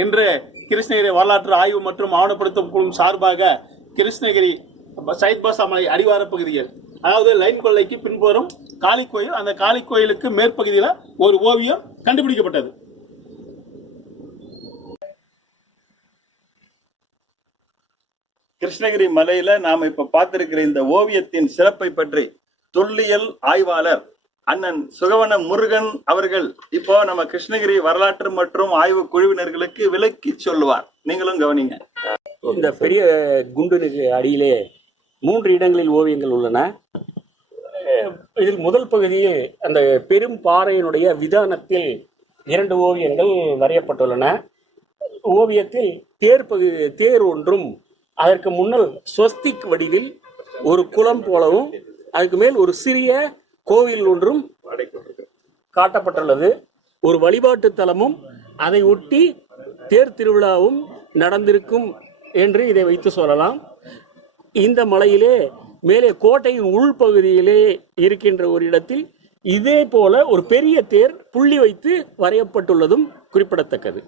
இன்று கிருஷ்ணகிரி வரலாற்று ஆய்வு மற்றும் ஆவணப்படுத்தும் குழு சார்பாக கிருஷ்ணகிரி சைத் பாசாமலை அடிவார பகுதியில் அதாவது லைன் கொள்ளைக்கு பின்புறம் காளி கோயில் அந்த காளி கோயிலுக்கு மேற்பகுதியில் ஒரு ஓவியம் கண்டுபிடிக்கப்பட்டது. கிருஷ்ணகிரி மலையில நாம இப்ப பார்த்திருக்கிற இந்த ஓவியத்தின் சிறப்பை பற்றி தொல்லியல் ஆய்வாளர் அண்ணன் சுகவன முருகன் அவர்கள் இப்போ நம்ம கிருஷ்ணகிரி வரலாற்று மற்றும் ஆய்வு குழுவினர்களுக்கு விலக்கி சொல்லுவார். நீங்களும் கவனிங்க. இந்த பெரிய குண்டுனுக்கு அடியிலே மூன்று இடங்களில் ஓவியங்கள் உள்ளன. இதில் முதல் பகுதியில் அந்த பெரும் பாறையினுடைய விதானத்தில் இரண்டு ஓவியங்கள் வரையப்பட்டுள்ளன. ஓவியத்தில் தேர் பகுதி தேர் ஒன்றும் அதற்கு முன்னர் ஸ்வஸ்திக் வடிவில் ஒரு குளம் போலவும் அதுக்கு மேல் ஒரு சிறிய கோவில் ஒன்றும் காட்டப்பட்டுள்ளது. ஒரு வழிபாட்டு தலமும் அதை ஒட்டி தேர் திருவிழாவும் நடந்திருக்கும் என்று இதை வைத்து சொல்லலாம். இந்த மலையிலே மேலே கோட்டையின் உள்பகுதியிலே இருக்கின்ற ஒரு இடத்தில் இதே போல ஒரு பெரிய தேர் புள்ளி வைத்து வரையப்பட்டுள்ளதும் குறிப்பிடத்தக்கது.